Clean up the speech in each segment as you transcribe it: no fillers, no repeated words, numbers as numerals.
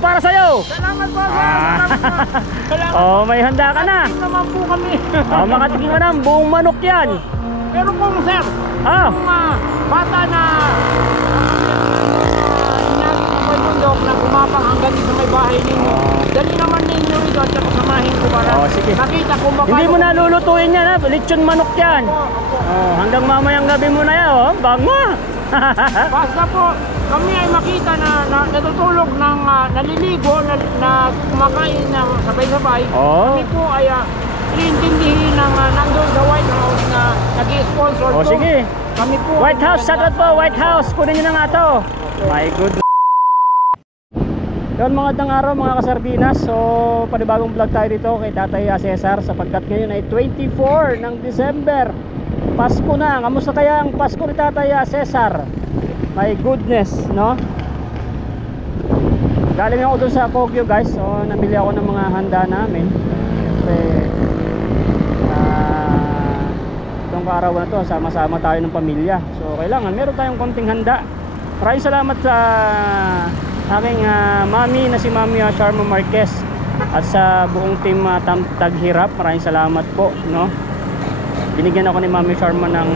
para sa'yo. Salamat po, sir. Salamat. Oh, may handa ka na. Makatikim naman po kami. Oh, makatikim ka na. Buong manok yan. Pero kung sir, yung bata na inyagit na po yung bundok na kumapang hanggang sa may bahay ninyo, dali naman ninyo ito at samahin ko para makita kung baka... Hindi mo na lulutuin yan, ha? Lechon manok yan. Oh, hanggang mamayang gabi mo na yan, oh. Bango. Basta po kami ay makita na natutulog ng naliligo na kumakain na sabay-sabay. Kami po ay iintindihin ng nandun sa White House na nag-i-sponsor. Oh, sige. Kami po White House, shoutout po, White House. Kunin nyo na nga to. My goodness. Yun, mga dang araw mga kasardinas. So, panibagong vlog tayo dito kay Tatay Cesar sapagkat ngayon ay 24 ng December. Pasko na. Kamusta kaya ang Pasko ni Tatay Cesar? My goodness, no? Galing ako dun sa Kogyo, guys. So, nabili ako ng mga handa namin. Siyempre, itong kaarawan na to, sama-sama tayo ng pamilya. So, kailangan meron tayong konting handa. Maraming salamat sa aking mami na si Mami Sharma Marquez at sa buong team Taghirap. Maraming salamat po, no? Binigyan ako ni Mami Sharma ng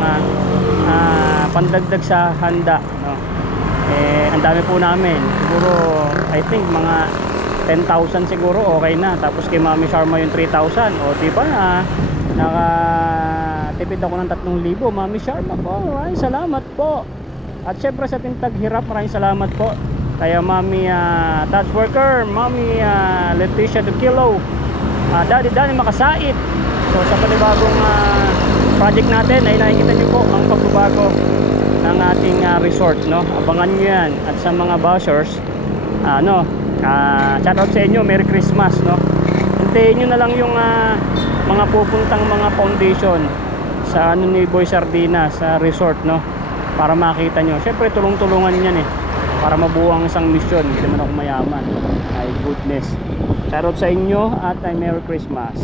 pandagdag sa handa, no? Ang dami po namin. Siguro, I think mga 10,000 siguro okay na. Tapos kay Mami Sharma yung 3,000. O diba nakatipid ako ng 3,000. Mami Sharma po, maraming salamat po. At syempre sa team Taghirap, maraming salamat po. Kaya Mami Touch Worker, Mami Leticia Dukilo, Daddy Danny Makasait. So sa panibagong project natin ay nakikita nyo po ang pagbabago ng ating resort, no? Abangan nyo yan. At sa mga bashers, shoutout sa inyo, Merry Christmas, no? Hintayin nyo na lang yung mga pupuntang mga foundation sa ni Boy Sardina sa resort, no? Para makita nyo. Siyempre tulong-tulungan yan para mabuo ang isang misyon. Hindi naman ako mayaman. My goodness. Shoutout sa inyo at Merry Christmas.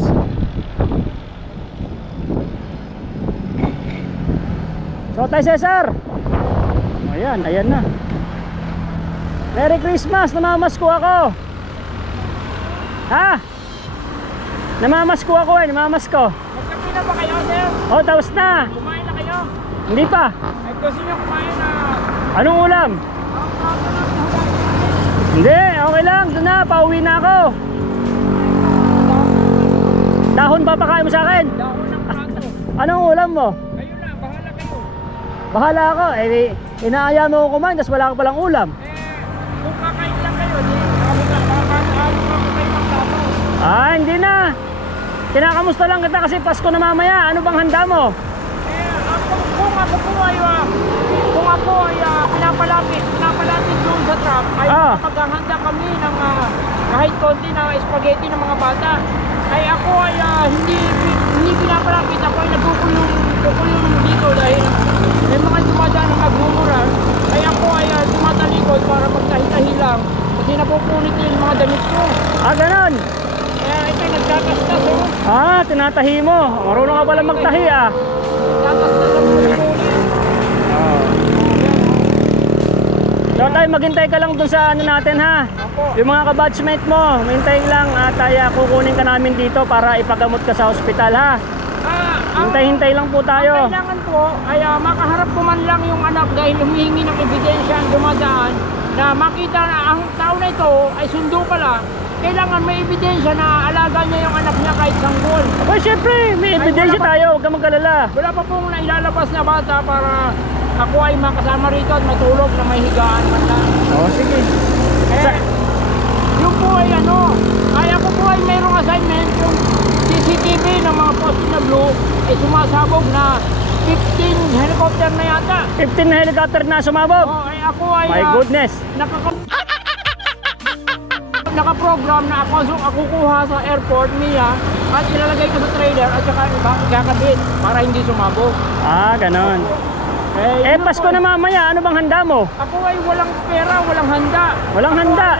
So Tay Cesar, ayan na. Merry Christmas, namamasko ako. Ha? Namamasko ako namamasko. Magkapi na ba kayo, sir? Oh, tapos na. Kumain na kayo? Hindi pa. Ay, gusto nyo kumain na... Anong ulam? Hindi, okay lang. Doon na, pauwi na ako. Dahon pa pakain mo sa akin? Dahon ng prato. Anong ulam mo? Kayo na, bahala kayo. Bahala ako. Inaaya mo ako kumain, tapos wala ka palang ulam. Kung kakain lang kayo, kami na kakakain kayo ng plato. Hindi na. Kinakamusta lang kita kasi Pasko na mamaya. Ano bang handa mo? Kung ako ay pinapalapit doon sa truck, ay maghahanda kami ng kahit konti na spaghetti ng mga bata. Ay ako ay hindi pinapalapit, ako ay nagkukulong dito dahil may mga dumadaan na magmumura. Ay ako ay tumatalikod para magtahi-tahi lang kasi napupunit yung mga damit ko. Ganon. Kaya ito nagkakastas tinatahi mo. Marunong ka pala magtahi nagkakastas ang pulit. So tayo maghintay ka lang dun sa natin ha. Yung mga kabatchmate mo, mahintay lang at kukunin ka namin dito para ipagamot ka sa ospital ha. Hintay-hintay lang po tayo. Ang kailangan po ay makaharap ko man lang yung anak dahil humihingi ng ebidensya ang dumadaan na makita na ang tao na ito ay sundo pala. Kailangan may ebidensya na alaga niya yung anak niya kahit sanggol. Siyempre, may ebidensya tayo, huwag ka mag-alala. Wala pa pong nailalabas na bata para ako ay makasama rito at matulog na may higaan man lang. Sige. Yung po ay ako po ay mayroong assignment yung CCTV ng mga poste na blue ay sumasabog na 15 helicopter na yata. 15 na helicopter na sumabog? Ay ako ay my goodness. Nakaprogram na ako kukuha sa airport niya at ilalagay ko sa trailer at saka ikakabit para hindi sumabog. Ganon. Pasko na mamaya, ano bang handa mo? Ako ay walang pera, walang handa. Walang handa?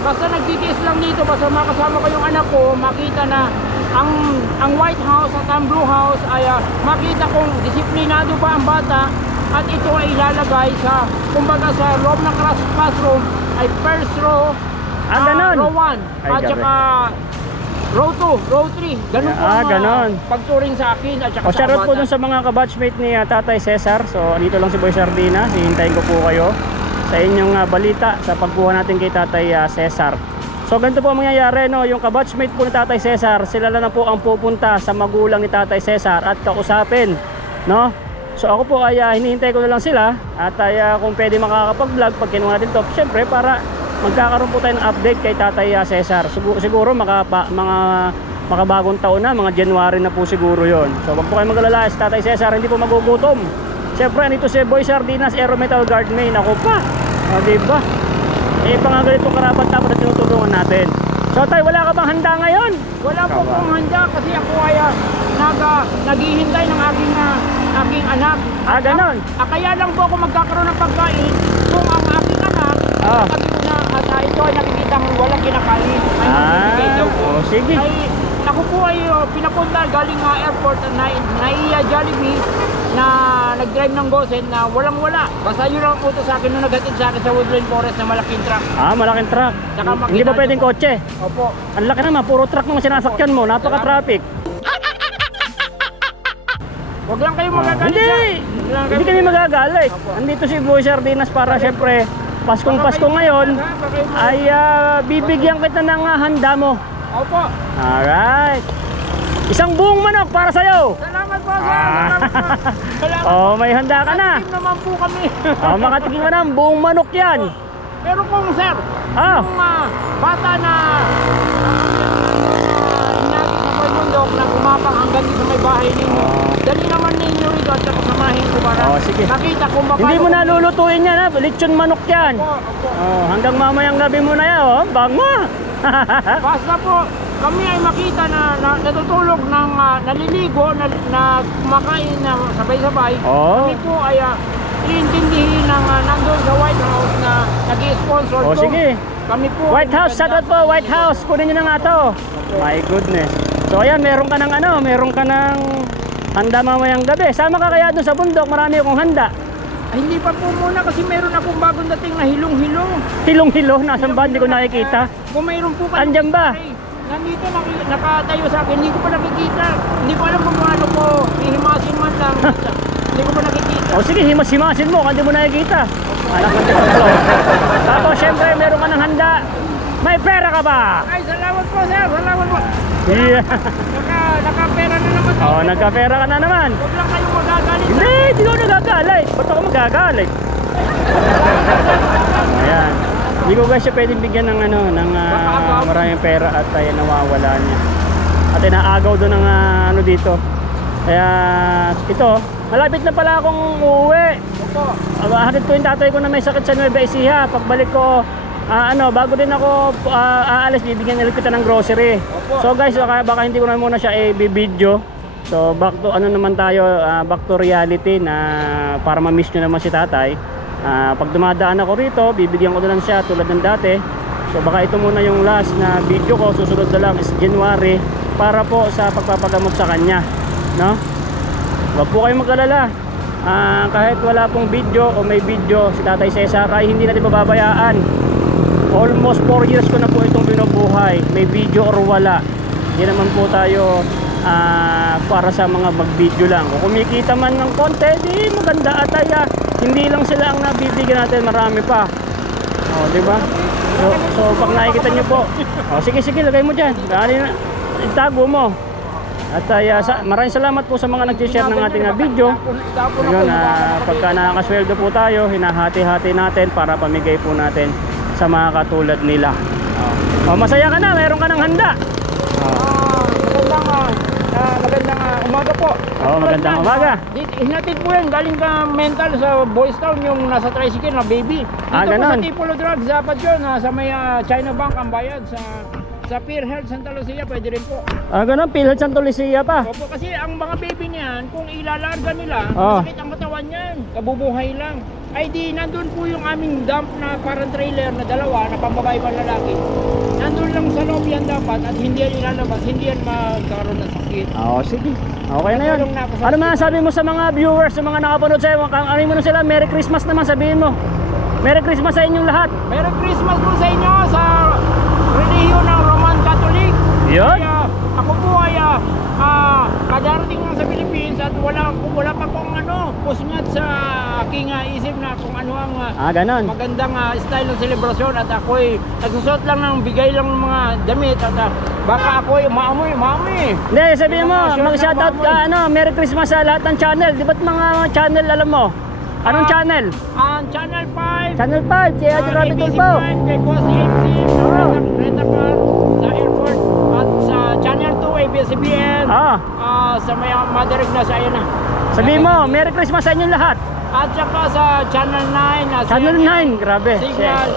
Basta nagtitiis lang dito, basta makasama ko yung anak ko, makita na ang White House at ang Blue House ay makita kong disiplinado pa ang bata at ito ay ilalagay sa, kumbaga sa loob ng classroom ay first row ganon. Row 1, Ay, at gabi. saka row 2, row 3. Ganun po ang ganon. pagturing sa akin at saka O sa shoutout po bata. dun sa mga kabatchmate ni Tatay Cesar. So dito lang si Boy Sardinas. Hihintayin ko po kayo sa inyong balita sa pagkuha natin kay Tatay Cesar. So ganito po ang mangyayari, no? Yung kabatchmate po ni Tatay Cesar, sila lang na po ang pupunta sa magulang ni Tatay Cesar at kausapin, no? So ako po ay hinihintay ko na lang sila at kung pwede makakapag-vlog pag kinuha natin to, syempre para magkakaroon po tayo ng update kay Tatay Cesar. Siguro mga makabagong taon na, mga January na po siguro yon. So wag po kayo mag-alala, si Tatay Cesar hindi po magugutom. Syempre andito si Boy Sardinas, Aero Metal Guard Main. Ako pa, o diba? Pang ganitong karapat dapat na tinutulungan natin. So tay, wala ka bang handa ngayon? Wala po pong handa kasi ako ay naghihintay ng aking anak. Ganon. Kaya lang po ako magkakaroon ng pagkain kung ang aking anak sabi ko na at ito ay nakikita mo walang kinakain. Ay magbibigay daw po. Sige. Ay, ako po ay pinapunta galing airport na Naiya Jollibee na nag-drive ng Gosen na walang-wala. Basta yun ang utos sa akin nung naghatid sa akin sa Woodland Forest na malaking truck. Malaking truck. Saka Hindi ba pwedeng kotse? Opo. Ang laki naman, puro truck naman sinasakyan mo. Napaka-traffic. Huwag lang kayo magagalit. Hindi kami magagalit. Andito si Boy Sardinas para syempre Pasko ngayon ay bibigyan kita ng handa mo. Opo. Alright. Isang buong manok para sa'yo. Salamat po, sir. Salamat. May handa ka na. Makatikim naman po kami. Makatikim ka na, buong manok yan. Pero kung sir, yung bata na inagit sa may bundok na kumapang hanggang dito may bahay ninyo, dali naman ninyo rito at samahin ko para sige. makita kung paano. Hindi mo na lulutuin yan, lechon manok yan. Hanggang mamayang gabi mo na yan, bango. Basta po kami ay makita na natutulog ng naliligo na kumakain na sabay-sabay. Kami po ay iintindihin ng nandun sa White House na nag-i-sponsor to. Sige. Kami po White House, shoutout po, White House. Kunin nyo na nga to. My goodness. So ayan, meron ka ng handa mamayang gabi. Sama ka kaya dun sa bundok, marami akong handa. Ay, hindi pa po muna kasi meron akong bagong dating na hilong-hilong. Hilong-hilo, nasan ba? Hindi ko nakikita. Kung mayroon po kayo. Andyan ba? Nandito nakatayo sa akin, hindi ko pa nakikita. Hindi ko alam kung paano ko ihimasin man lang. Hindi ko pa nakikita. Sige, himas-himasin mo, hindi mo nakikita. Tapos syempre, meron ka ng handa. May pera ka ba? Ay, salamat po sir, salamat po. Yeah. Nakapera na naman tayo. Nagkapera ka na naman. Huwag lang kayong magagalit. Hindi ko nagagalit. Ba't ako magagalit? Ayan. Hindi ko guys siya pwedeng bigyan ng maraming pera at nawawala niya. At inaagaw doon ng dito. Kaya ito, malapit na pala akong uuwi. Hatid ko yung tatay ko na may sakit sa Nueva Ecija. Pagbalik ko, bago din ako aalis, bibigyan nila kita ng grocery. So guys, baka hindi ko na muna siya i-video. So back to naman tayo, back to reality na para ma-miss nyo naman si tatay. Pag dumadaan ako rito, bibigyan ko na lang siya tulad ng dati. So baka ito muna yung last na video ko. Susunod na lang is January para po sa pagpapagamot sa kanya, no? Huwag po kayong mag-alala. Kahit wala pong video o may video si Tatay Cesar ay hindi natin pababayaan. Almost 4 years ko na po itong binubuhay, may video or wala. Hindi naman po tayo para sa mga mag-video lang. Kung kumikita man ng konti, di maganda at hindi lang sila ang nabibigyan natin, marami pa. Di ba? So pag nakikita nyo po, sige, lagay mo dyan. Itago mo. At maraming salamat po sa mga nag-share ng ating video. Ngayon, pagka nakakasweldo po tayo, hinahati-hati natin para pamigay po natin sa mga katulad nila. Masaya ka na, meron ka ng handa. Magandang umaga po. Magandang umaga. Hinatid po yan, galing ka mental sa Boys Town, yung nasa tricycle na baby. Dito po sa Tipolo Drugs, dapat yun, sa may China Bank ang bayad sa PhilHealth Santa Lucia, pwede rin po. Ganun, PhilHealth Santa Lucia pa. Opo, kasi ang mga baby niyan, kung ilalarga nila, masakit ang katawan niyan, kabubuhay lang. Ay di, nandun po yung aming dump na parang trailer na dalawa, na pambabae pa lalaki. Nandun lang sa loob yan dapat at hindi yan ilalabas, hindi yan magkaroon ng sakit. Sige. Okay na yun. Ano masasabi mo sa mga viewers, sa mga nakapanood sa'yo? Ano mo na sila? Merry Christmas naman, sabihin mo. Merry Christmas sa inyong lahat. Merry Christmas po sa inyo, sa Ganon. Magandang style ng selebrasyon at ako'y nagsusot lang ng bigay lang ng mga damit at baka ako'y maamoy. Hindi, sabihin mo, mag-shoutout ka, Merry Christmas sa lahat ng channel. Di ba't mga channel alam mo? Anong channel? Channel 5. Channel 5, kaya Robby ABC Tulfo. 5, kay Boss MC, Renta Car, sa airport, at sa Channel 2, ABS-CBN, sa may Mother Ignace, ayan na. Sabihin mo, Merry Christmas sa inyong lahat. At saka sa Channel 9, Channel 9, grabe. Signal,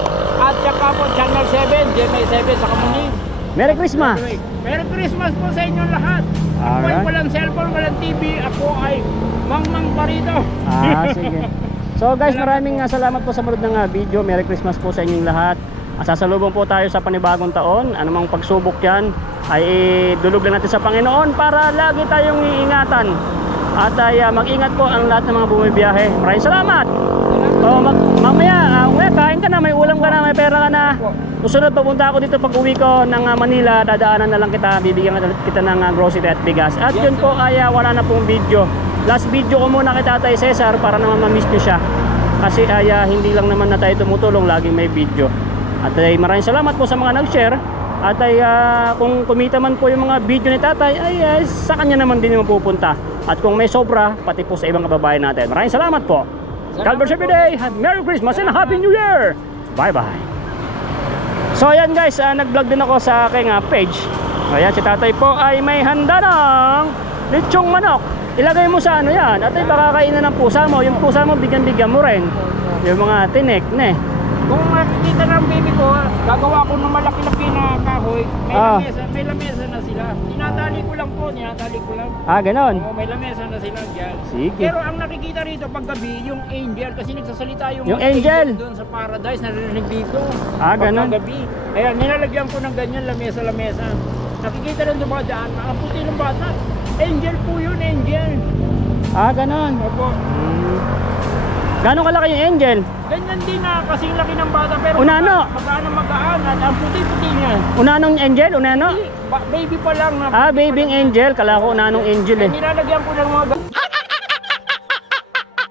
at saka po Channel 7, GMA 7 sa Kamuning. Merry Christmas. Merry Christmas po sa inyong lahat. Ako ay walang cellphone, walang TV, ako ay mangmang pa rito. Sige. So guys, maraming salamat po sa manood ng video. Merry Christmas po sa inyong lahat. Sasalubong po tayo sa panibagong taon. Anumang pagsubok yan ay dulog lang natin sa Panginoon para lagi tayong iingatan. At mag-ingat po ang lahat ng mga bumibiyahe. Maraming salamat. Mamaya kain ka na, may ulam ka na, may pera ka na. Susunod papunta ako dito pag uwi ko ng Manila. Dadaanan na lang kita, bibigyan kita ng grocery at bigas. At yun po ay wala na pong video. Last video ko muna kay Tatay Cesar para naman ma-miss nyo siya. Kasi hindi lang naman na tayo tumutulong, laging may video. At maraming salamat po sa mga nag-share. At kung kumita man po yung mga video ni Tatay, sa kanya naman din yung pupunta. At kung may sobra, pati po sa ibang kababayan natin. Maraming salamat po. God bless every day. Merry Christmas and Happy New Year. Bye bye. So ayan guys, nag-vlog din ako sa aking page. Ayan, si Tatay po ay may handa ng lechong manok. Ilagay mo sa yan. At baka kainan ng pusa mo. Yung pusa mo, bigyan mo rin. Yung mga tinik, Kung makikita ng baby ko, gagawa ko ng malaki-laki na kahoy. May lamesa na sila. Tinatali ko lang. Ganon. May lamesa na sila dyan. Sige. Pero ang nakikita rito paggabi, yung angel, kasi nagsasalita yung angel doon sa paradise, narinig dito. Ganon. Paggabi. Ayan, nilalagyan ko ng ganyan, lamesa. Nakikita lang yung mga daan, ang puti ng bata. Angel po yun, angel. Ganon. Opo. Gano'ng kalaki yung angel? Ganyan din kasing laki ng bata, pero Unano? magaan at ang puti-puti niya. Unanong angel? Unano? Baby pa lang. Babying angel. Kala ko unanong angel Nilalagyan ko ng mga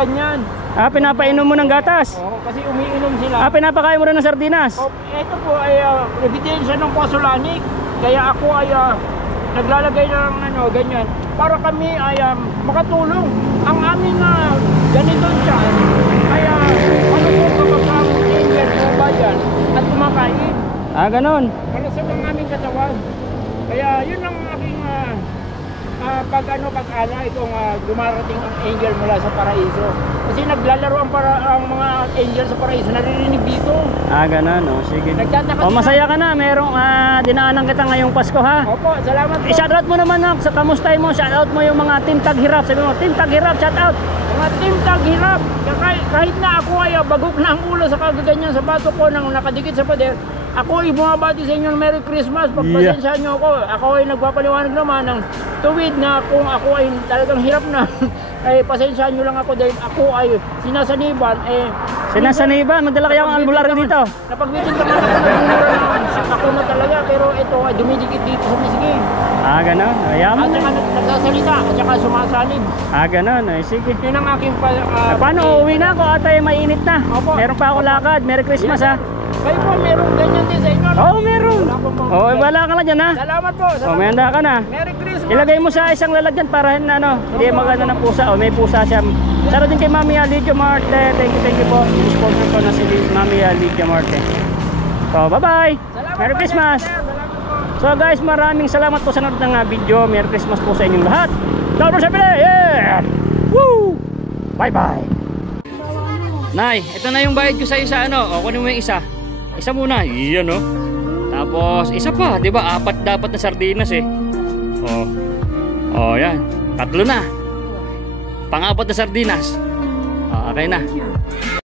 ganyan. Pinapainom mo ng gatas? Oo, kasi umiinom sila. Pinapakain mo rin ng sardinas? Ito po ay ebidensya ng posolanik. Kaya ako ay naglalagay ng ganyan. Para kami ay makatulong. Ang aming ganito siya ay kapag ang angel bumabayan at kumakain. Ganon. Malusog ang aming katawan. Kaya yun ang aking pag-alay kung dumarating ang angel mula sa paraiso. Kasi naglalaro ang mga angel sa paraiso, naririnig dito. Ganon. Sige. Nagtataka Masaya ka na, merong dinaanan kita ngayong Pasko ha. Opo, salamat po. Shoutout mo naman sa kamustay mo, shoutout mo yung mga Team Taghirap. Sabi mo, Team Taghirap, shoutout. Mga Team Taghirap, kahit na ako ay bagok na ang ulo sa kagaganyan sa bato ko nang nakadikit sa pader, ako ay bumabati sa inyo ng Merry Christmas. Pagpasensya nyo ako. Ako ay nagpapaliwanag naman ng tuwid na kung ako ay talagang hirap na ay pasensya nyo lang ako dahil ako ay sinasaniban. Sinasaniban? Magdala kaya ang albularyo dito? Napagbitin ka man ako na talaga, pero ito ay dumidikit dito sa misgig. Ganon. Ayaw mo. At saka nagsasalita at saka sumasalib. Ganon. Sige. Yun ang aking paano uwi na ako? Atay mainit na. Opo. Meron pa ako lakad. Merry Christmas ha. Kayo po, meron ganyan din sa inyo. Meron. Wala ka na dyan ha. Salamat po. May handa ka na. Merry Christmas. Ilagay mo sa isang lalagyan para hindi maganda ng pusa. May pusa siya. Salamat din kay Mami Lydia Marte. Thank you po. Yung sponsor ko na si Mami Lydia Marte. So bye bye. Merry Christmas. So guys, maraming salamat po sa nanood ng video. Merry Christmas po sa inyong lahat. God bless every day. Yeah. Woo. Bye bye. Nay, ito na yung bayad ko sa isa kunin mo yung isa. Isa muna. Iyan Tapos isa pa, 'di ba? 4 dapat na sardinas yan. 3 na. Pang-4 na sardinas. Okay na.